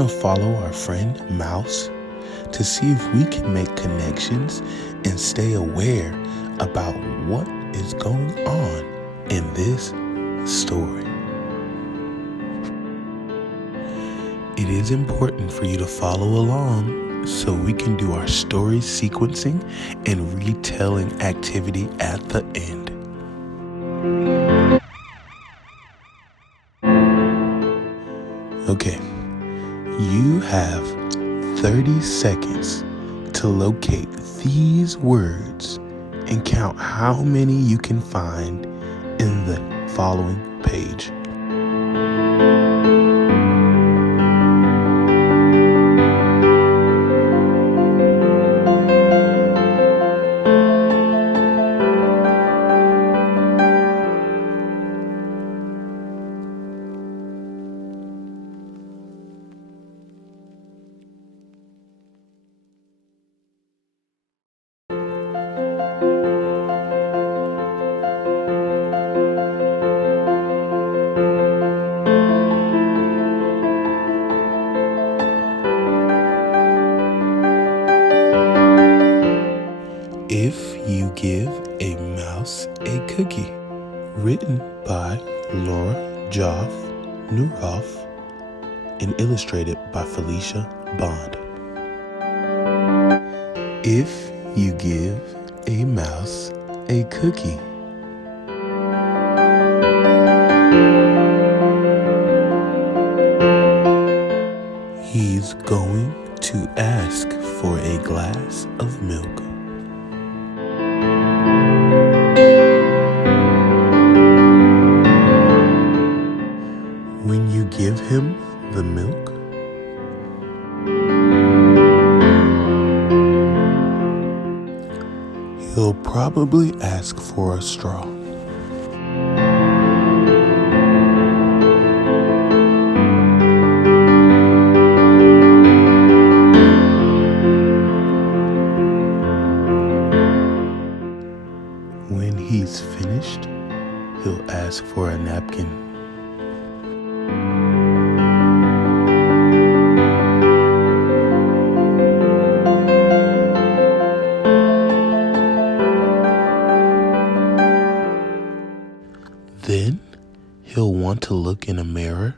to follow our friend Mouse to see if we can make connections and stay aware about what is going on in this story. It is important for you to follow along so we can do our story sequencing and retelling activity at the end. Okay, you have 30 seconds to locate these words and count how many you can find in the following page. If You Give a Mouse a Cookie, written by Laura Joff Neuhoff and illustrated by Felicia Bond. If you give a mouse a cookie, he's going to ask for a glass of milk. When you give him the milk, he'll probably ask for a straw. When he's finished, he'll ask for a napkin. Then he'll want to look in a mirror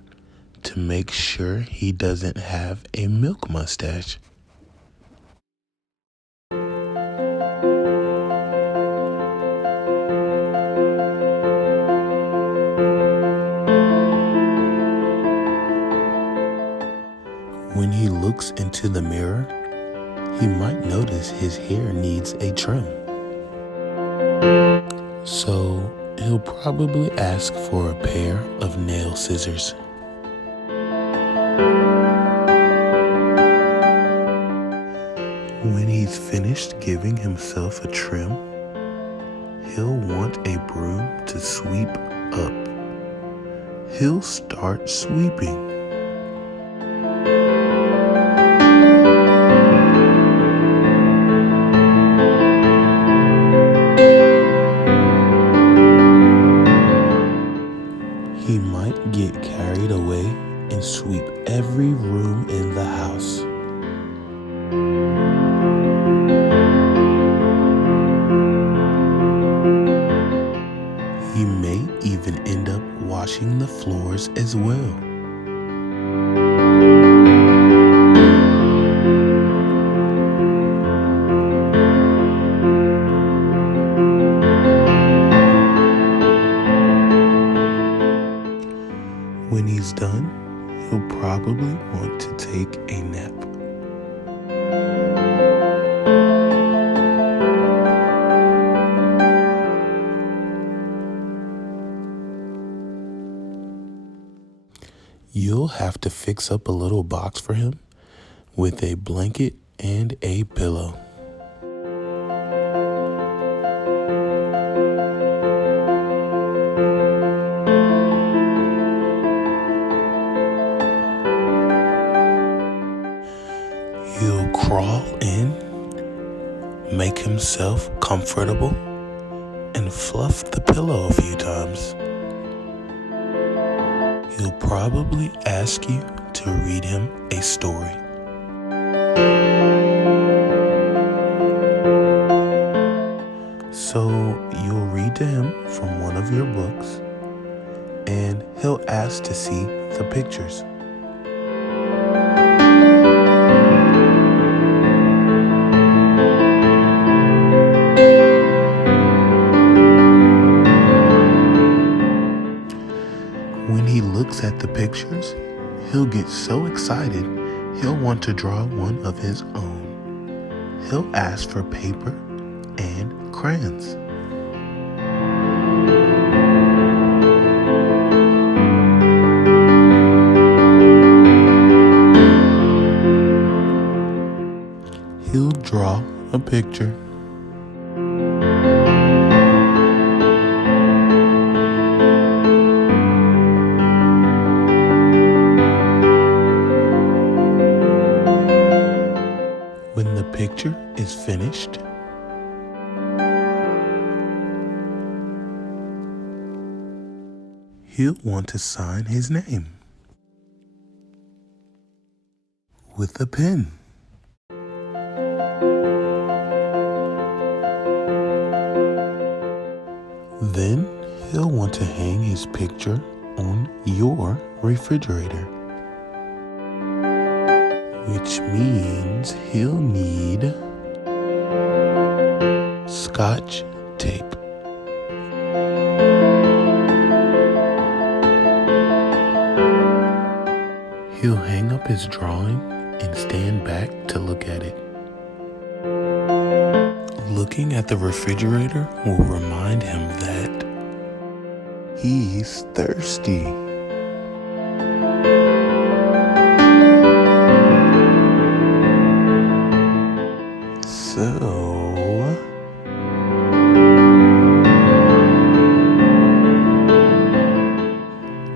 to make sure he doesn't have a milk mustache. When he looks into the mirror, he might notice his hair needs a trim. So he'll probably ask for a pair of nail scissors. When he's finished giving himself a trim, he'll want a broom to sweep up. He'll start sweeping. He might get carried away and sweep every room in the house. He may even end up washing the floors as well. When he's done, he'll probably want to take a nap. You'll have to fix up a little box for him with a blanket and a pillow. He'll crawl in, make himself comfortable, and fluff the pillow a few times. He'll probably ask you to read him a story. So you'll read to him from one of your books, and he'll ask to see the pictures. When he looks at the pictures, he'll get so excited, he'll want to draw one of his own. He'll ask for paper and crayons. He'll draw a picture. When the picture is finished, he'll want to sign his name with a pen. Then he'll want to hang his picture on your refrigerator, which means he'll need Scotch tape. He'll hang up his drawing and stand back to look at it. Looking at the refrigerator will remind him that he's thirsty. So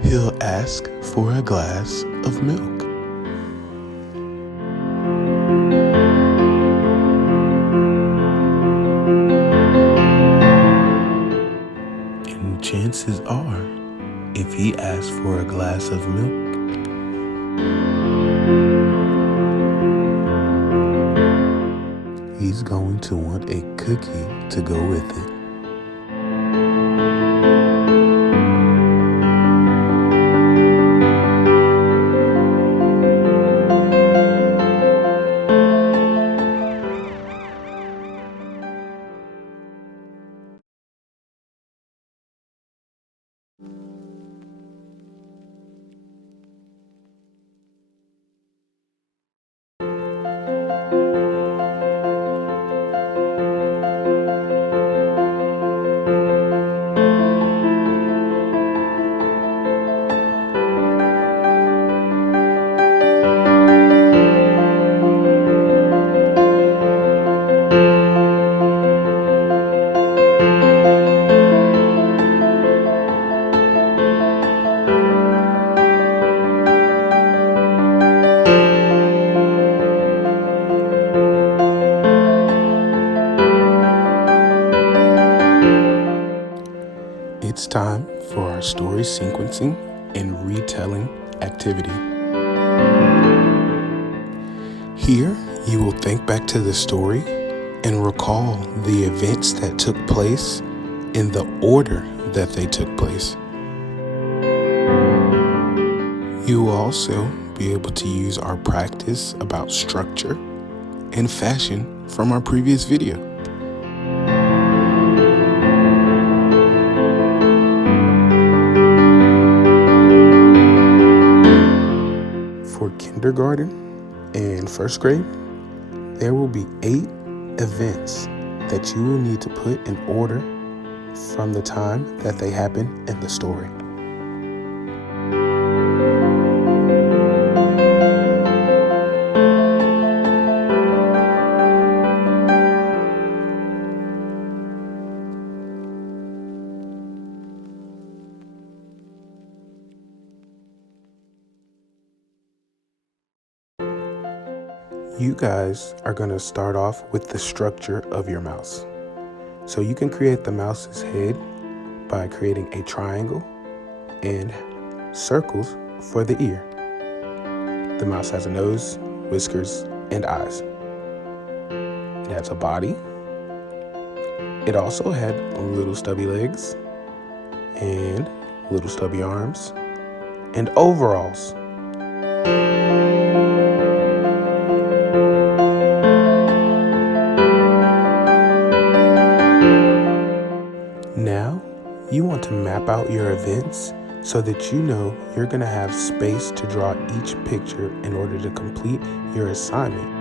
he'll ask for a glass of milk. And chances are, if he asks for a glass of milk, he's going to want a cookie to go with it. It's time for our story sequencing and retelling activity. Here, you will think back to the story and recall the events that took place in the order that they took place. You will also be able to use our practice about structure and fashion from our previous video. For kindergarten and first grade, there will be 8 events that you will need to put in order from the time that they happen in the story. You guys are going to start off with the structure of your mouse. So you can create the mouse's head by creating a triangle and circles for the ear. The mouse has a nose, whiskers, and eyes. It has a body. It also had little stubby legs and little stubby arms and overalls. Now, you want to map out your events so that you know you're going to have space to draw each picture in order to complete your assignment.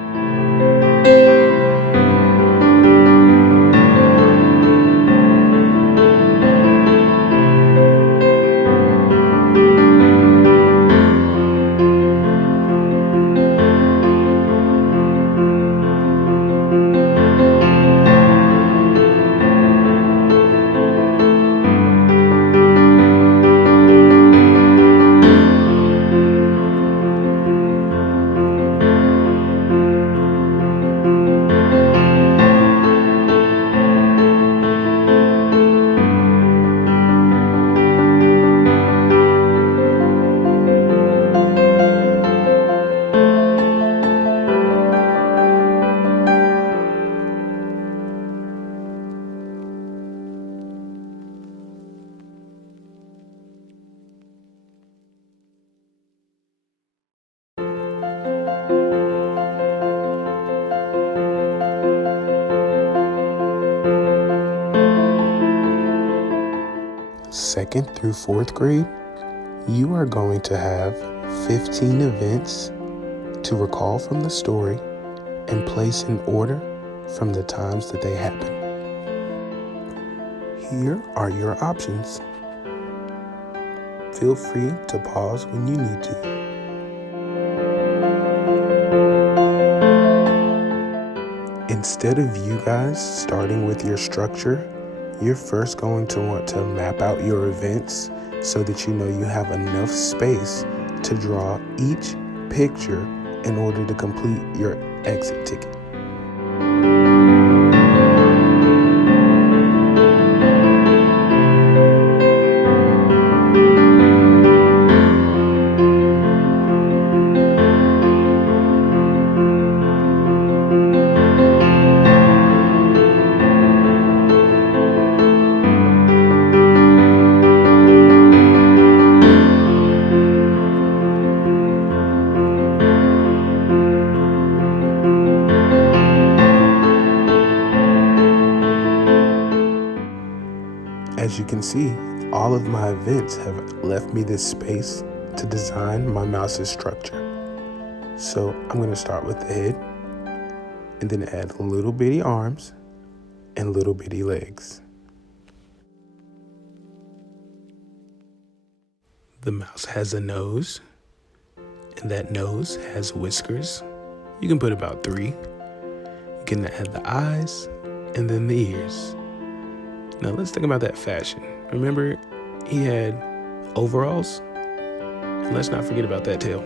Second through fourth grade, you are going to have 15 events to recall from the story and place in order from the times that they happen. Here are your options. Feel free to pause when you need to. Instead of you guys starting with your structure, you're first going to want to map out your events so that you know you have enough space to draw each picture in order to complete your exit ticket. As you can see, all of my events have left me this space to design my mouse's structure. So I'm going to start with the head and then add little bitty arms and little bitty legs. The mouse has a nose, and that nose has whiskers. You can put about 3. You can add the eyes and then the ears. Now let's think about that fashion. Remember, he had overalls? And let's not forget about that tail.